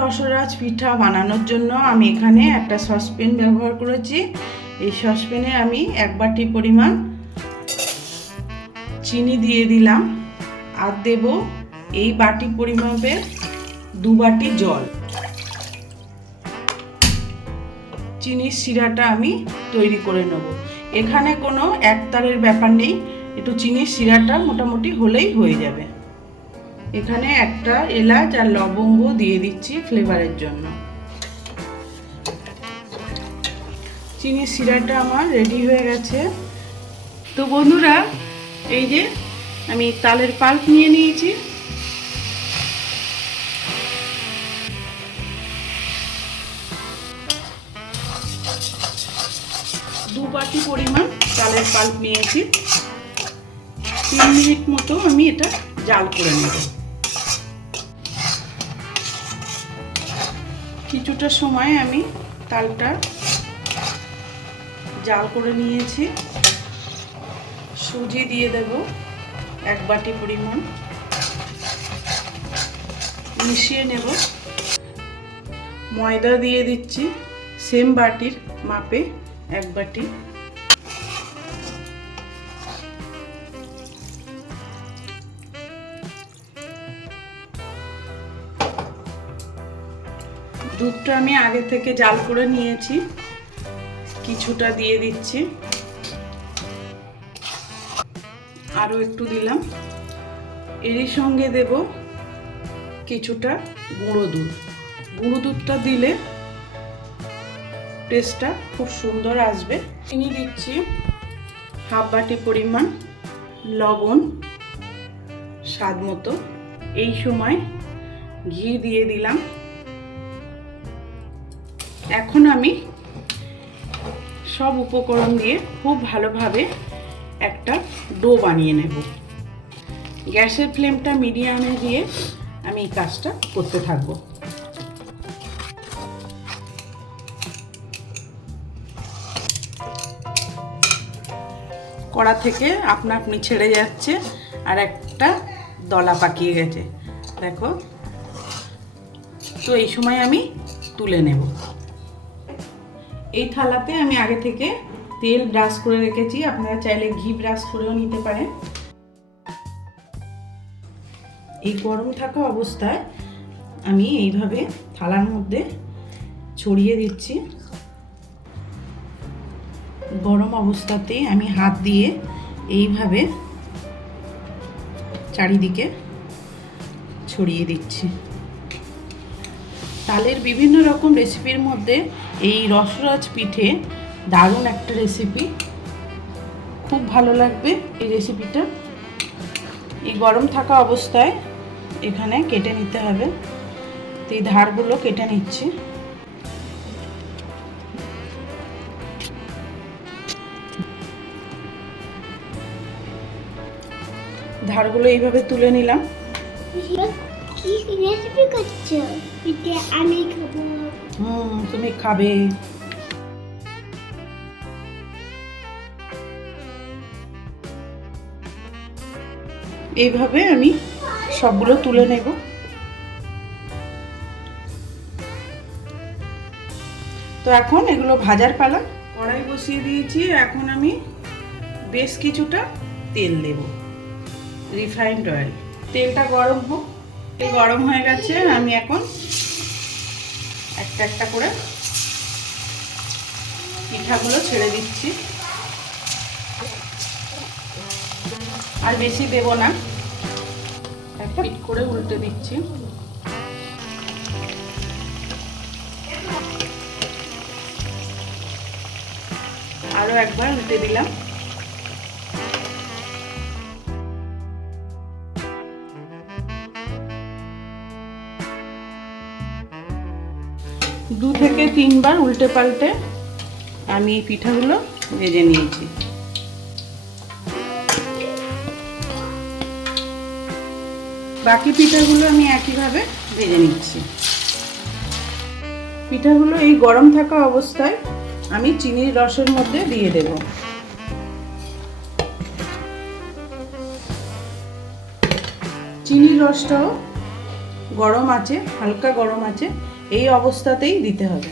রসরাজ পিঠা বানানোর জন্য আমি এখানে একটা সসপ্যান ব্যবহার করেছি। এই সসপ্যানে আমি এক বাটি পরিমাণ চিনি দিয়ে দিলাম আর দেব এই বাটি পরিমাপের দু বাটি জল। চিনির শিরাটা আমি তৈরি করে নেব। এখানে কোনো একতারের ব্যাপার নেই, একটু চিনির শিরাটা মোটামুটি হলেই হয়ে যাবে। এখানে একটা এলাচ আর লবঙ্গ দিয়ে দিচ্ছি ফ্লেভারের জন্য। চিনির শিরাটা আমার রেডি হয়ে গেছে। তো বন্ধুরা, এই যে আমি তালের পাল্প নিয়ে নিয়েছি। দু বাটি পরিমাণ চালের পাল্প নিয়েছি। তিন মিনিট মতো আমি এটা জাল করে নেব। কিছুটা সময় আমি তালটা জাল করে নিয়েছি। সুজি দিয়ে দেব এক বাটি পরিমাণ। মিশিয়ে নেব। ময়দা দিয়ে দিচ্ছি। সেম বাটির মাপে এক বাটি। দুধটা আমি আগে থেকে জাল করে নিয়েছি। কিছুটা দিয়ে দিচ্ছি। আরও একটু দিলাম। এরই সঙ্গে দেব কিছুটা গুঁড়ো দুধ। গুঁড়ো দুধটা দিলে টেস্টটা খুব সুন্দর আসবে। চিনি দিচ্ছি হাফ বাটি পরিমাণ লবণ স্বাদ মতো। এই সময় ঘি দিয়ে দিলাম। এখন আমি সব উপকরণ দিয়ে খুব ভালোভাবে একটা ডো বানিয়ে নেব। গ্যাসের ফ্লেমটা মিডিয়ামে দিয়ে আমি এই কাজটা করতে থাকব। কড়া থেকে আপনা আপনি ছেড়ে যাচ্ছে আর একটা দলা পাকিয়ে গেছে। দেখো? তো এই সময় আমি তুলে নেব। এই থালাতে আমি আগে থেকে তেল ব্রাশ করে রেখেছি। আপনারা চাইলে ঘি ব্রাশ করেও নিতে পারেন। এই গরম থাকা অবস্থায় আমি এইভাবে থালার মধ্যে ছড়িয়ে দিচ্ছি। গরম অবস্থাতেই আমি হাত দিয়ে এইভাবে চারিদিকে ছড়িয়ে দিচ্ছি। তালের বিভিন্ন রকম রেসিপির মধ্যে এই রসরাজ পিঠে দারুণ একটা রেসিপি। খুব ভালো লাগবে এই রেসিপিটা। এই গরম থাকা অবস্থায় এখানে কেটে নিতে হবে। তো এই ধারগুলো কেটে নিচ্ছি। ধারগুলো এইভাবে তুলে নিলাম। রেসিপি করছ পিঠে আমি খাব হুম তুমি খাবে। এইভাবে আমি সবগুলো তুলে নেব। তো এখন এগুলো ভাজার পালা, কড়াই বসিয়ে দিয়েছি। এখন আমি বেশ কিছুটা তেল দেব। রিফাইন্ড অয়েল তেলটা গরম হোক। গরম হয়ে গেছে, আমি এখন একটা একটা করে পিঠাগুলো ছেড়ে দিচ্ছি। আর বেশি দেব না। একটা পিট করে উল্টে দিচ্ছি। আরও একবার উল্টে দিলাম। দু থেকে তিনবার উল্টে পাল্টে আমি এই পিঠাগুলো ভেজে নিয়েছি। বাকি পিঠাগুলো আমি একইভাবে ভেজে নিচ্ছি। পিঠাগুলো এই গরম থাকা অবস্থায় আমি চিনির রসের মধ্যে দিয়ে দেব। চিনির রসটাও গরম আছে, হালকা গরম আছে এই অবস্থাতেই দিতে হবে।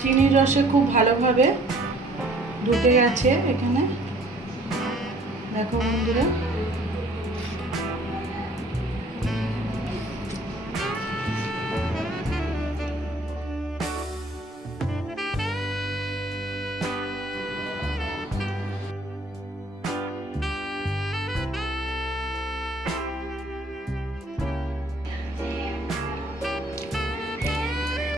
চিনির রসে খুব ভালোভাবে ঢুকে গেছে এখানে। দেখো বন্ধুরা।